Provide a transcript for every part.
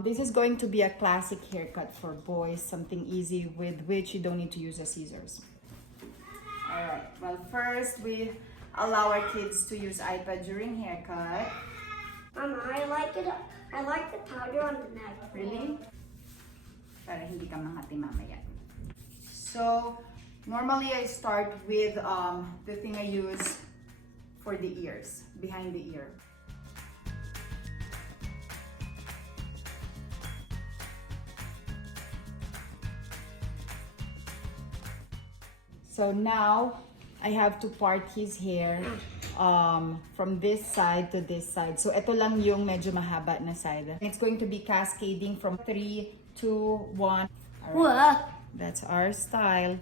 This is going to be a classic haircut for boys, something easy with which you don't need to use the scissors. Alright, well first we allow our kids to use iPad during haircut. Mama, I like it. I like the powder on the neck. Really? Para hindi ka mahati mamaya. So, normally I start with the thing I use for the ears, behind the ear. So now, I have to part his hair from this side to this side. So ito lang yung medyo mahaba na side. It's going to be cascading from 3, 2, 1. What? That's our style.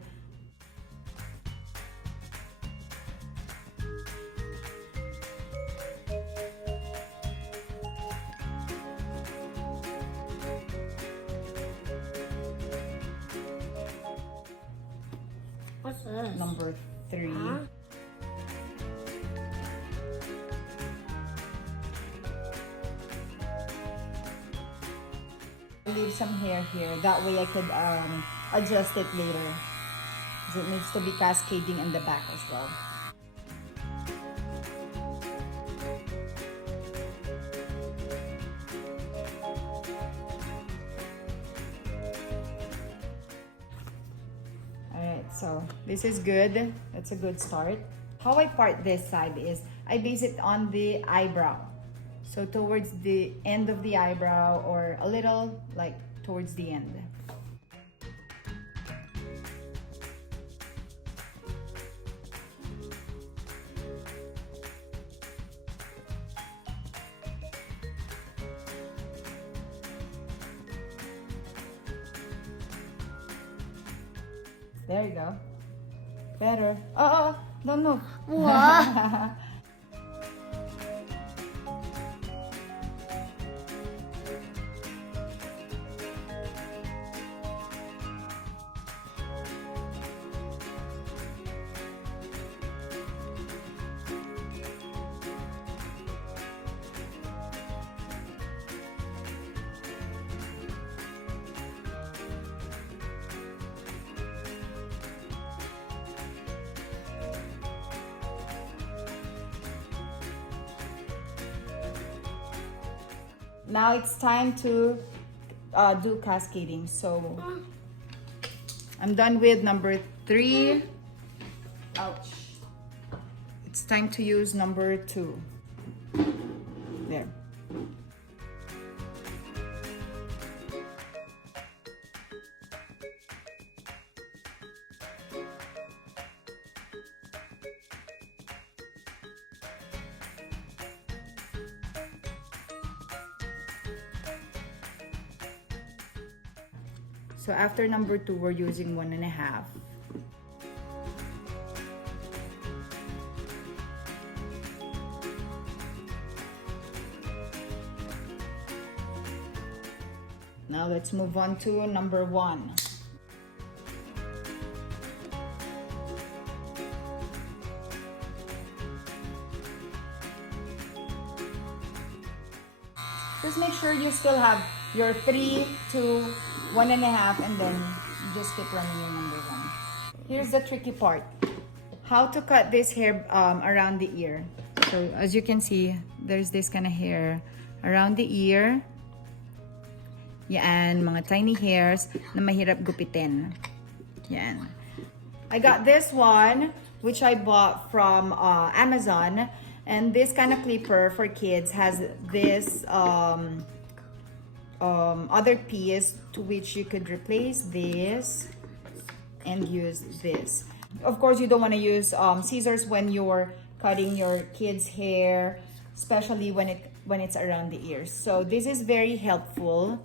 What's this? Number 3. Huh? Leave some hair here. That way I could adjust it later. Because it needs to be cascading in the back as well. Alright, so this is good. That's a good start. How I part this side is I base it on the eyebrow. So towards the end of the eyebrow or a little like towards the end. There you go. Better. Oh, don't move. What? Now it's time to do cascading. So I'm done with number 3. Ouch. It's time to use number 2. There. So after number 2, we're using 1.5. Now let's move on to number 1. Just make sure you still have your 3, 2, 1.5, and then you just keep running your number 1. Here's the tricky part. How to cut this hair around the ear. So as you can see, there's this kind of hair around the ear. Yan, mga tiny hairs na mahirap gupitin. Yan. I got this one, which I bought from Amazon. And this kind of clipper for kids has this other piece to which you could replace this and use this. Of course, you don't want to use scissors when you're cutting your kids' hair, especially when it's around the ears. So this is very helpful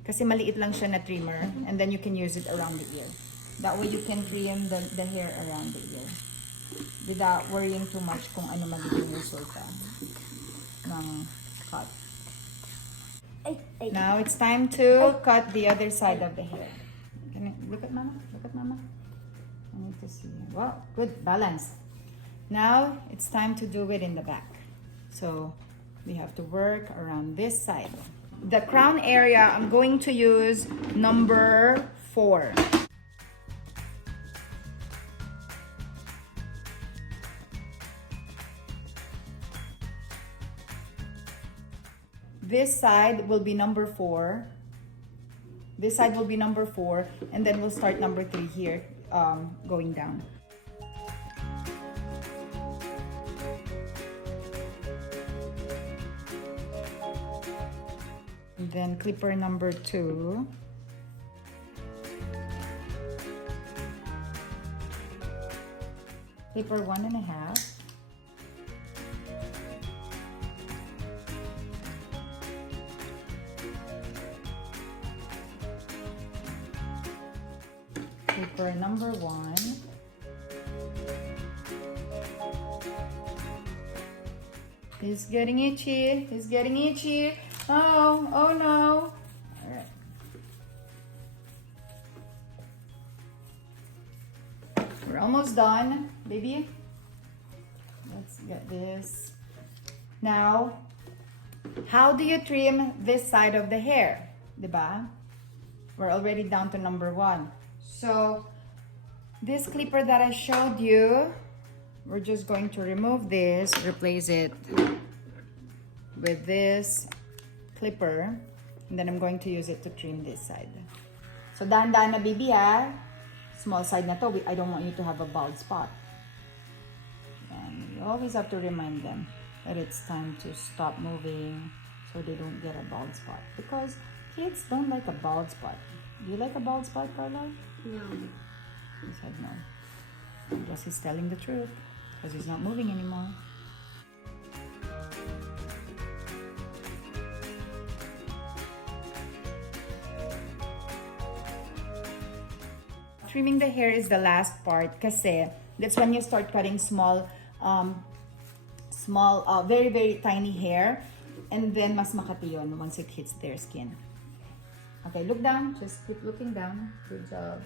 kasi maliit lang siya na trimmer, and then you can use it around the ear. That way you can trim the hair around the ear without worrying too much kung ano magiging resulta ng cut. Now it's time to cut the other side of the hair. Can you look at mama? Look at mama. I need to see. Wow, good balance. Now it's time to do it in the back. So we have to work around this side. the crown area, I'm going to use number 4. This side will be number 4. This side will be number 4, and then we'll start number 3 here, going down. And then clipper number 2. Clipper 1.5. Clipper number 1. He's getting itchy. He's getting itchy. Oh, oh no. All right. We're almost done, baby. Let's get this. Now, how do you trim this side of the hair? Diba? We're already down to number 1. So, this clipper that I showed you, we're just going to remove this, replace it with this clipper, and then I'm going to use it to trim this side. So, dahan-dahan na, baby, ha? Small side na to. I don't want you to have a bald spot. And you always have to remind them that it's time to stop moving so they don't get a bald spot. Because kids don't like a bald spot. Do you like a bald spot, Carla? No. He said no. I guess he's telling the truth because he's not moving anymore. Trimming the hair is the last part kasi that's when you start cutting small, very, very tiny hair, and then mas makati yun once it hits their skin. Okay, look down. Just keep looking down. Good job.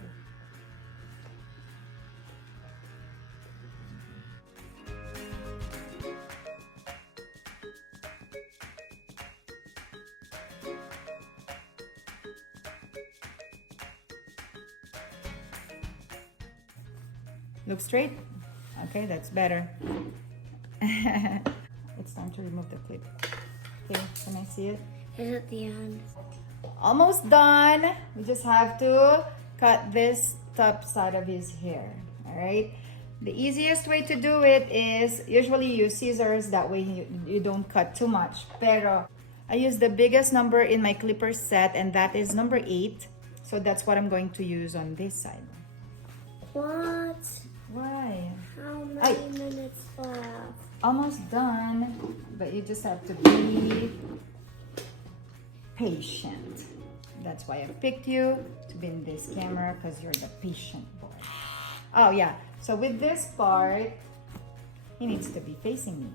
Look straight. Okay, that's better. It's time to remove the clip. Okay, can I see it? Is it the end? Almost done. We just have to cut this top side of his hair. All right. The easiest way to do it is usually use scissors. That way you don't cut too much. Pero I use the biggest number in my clipper set, and that is number 8. So that's what I'm going to use on this side. What? Why? How many minutes left? Almost done, but you just have to be patient. That's why I picked you to be in this camera, because you're the patient boy. Oh yeah, so with this part, he needs to be facing me.